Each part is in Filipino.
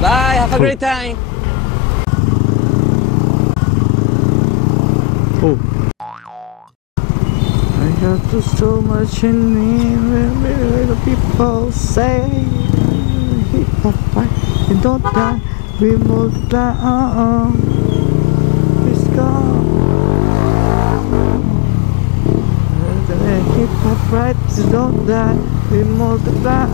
Bye, have a great time. Oh. I got so much in me, where the people say, hip hop, you don't die, we multiply, let's go. Hip hop, right, you don't die, we multiply,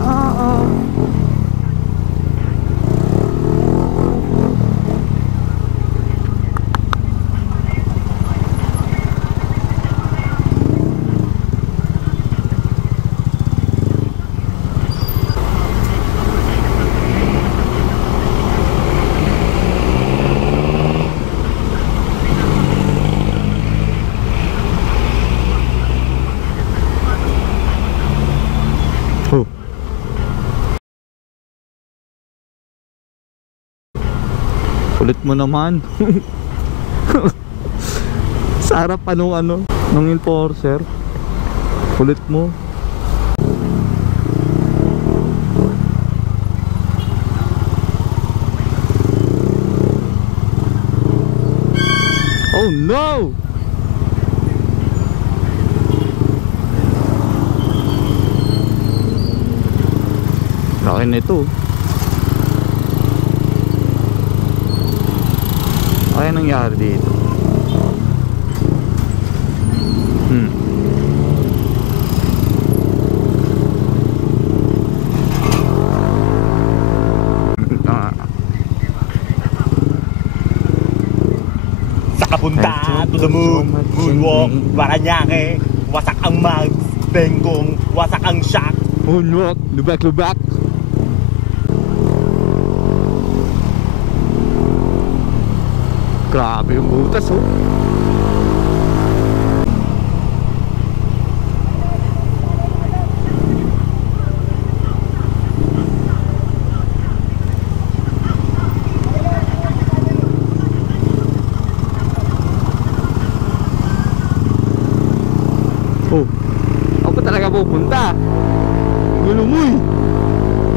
Kulit mo naman. Sa harap pa nung nung enforcer. Kulit mo. Oh no! Laki nito. Ano nangyari dito? Sa kapunta to the moon, moonwalk, Paranaque, wasak ang mags, bengkong, wasak ang shock. Moonwalk, lubak-lubak. Grabe yung butas, oh. Oh, ako pa talaga pupunta. Gulo mo eh.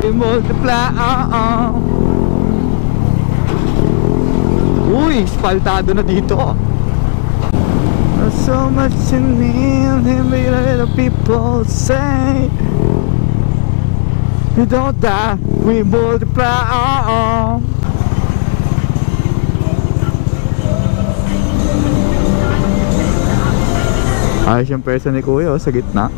Multiply, Uy, spaltado na dito. So much in me, the people say, you don't die, we multiply. Ayos yung person ni Kuya, sa gitna.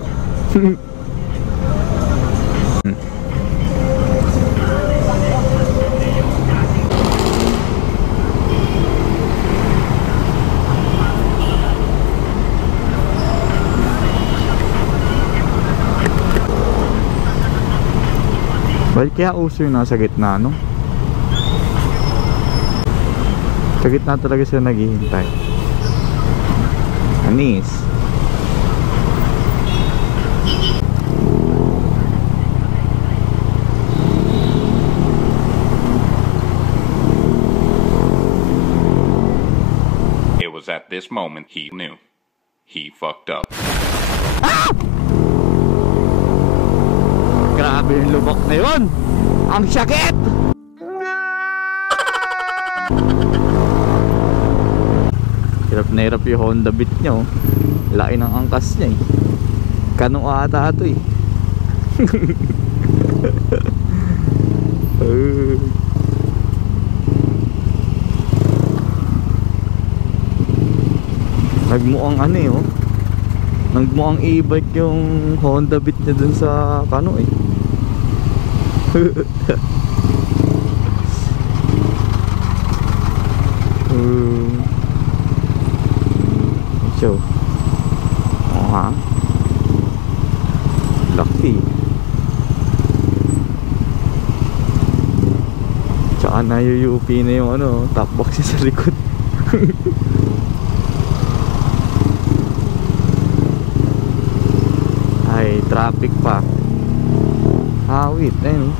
Bakit kaya uso yung nasa gitna, no? Sa gitna talaga sila naghihintay. Anis. It was at this moment he knew. He fucked up. Ah! Grabe yung lubak na yun. Ang sakit. Hirap yung Honda Beat niya, oh. Laki ng angkas niya eh. Kanong ata ito eh. Nagmuang eh, oh. Nagmuang e-bike yung Honda Beat niya dun sa kano eh. So, laki. Tsaka nayuyupi na yung top box niya sa likod. Ay, traffic pa. Wait, ayun.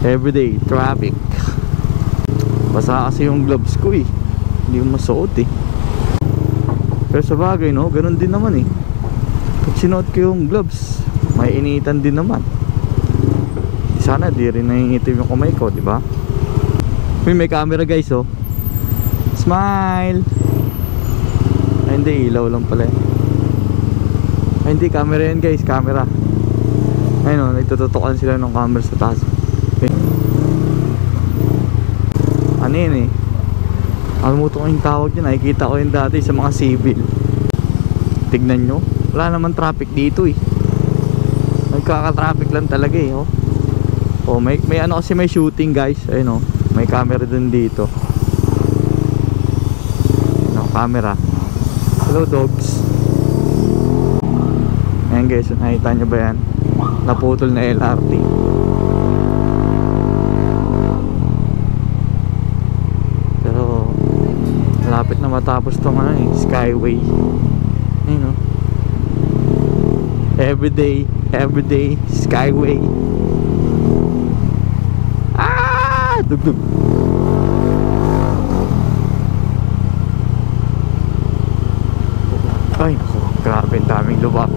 Everyday traffic. Basa kasi yung gloves ko eh. Hindi ko masuot eh. Pero sa bagay, no, ganun din naman eh. Pag sinuot ko yung gloves, may initan din naman. Sana di rin nangingitim yung kamay ko, di ba? May camera guys, oh. Smile. Ay, hindi, ilaw lang pala. Ay, hindi, camera yan guys, camera. Ayun, oh, nagtututukan sila ng camera sa taas. Okay. Ano yun eh? Almuto ko yung tawag dyan. Nakikita ko yun dati sa mga civil. Tignan nyo, wala naman traffic dito eh. Nagkaka-traffic lang talaga eh, oh. Oh, may ano kasi may shooting guys. Ayun oh, may camera dun dito. No, camera. Hello dogs. Ayan guys, nakita nyo ba yan? Naputol na LRT. Pero malapit na matapos tong ano eh, Skyway. Ayun oh. Everyday Skyway. Dugdug. Ay naku, grabe, daming lubak.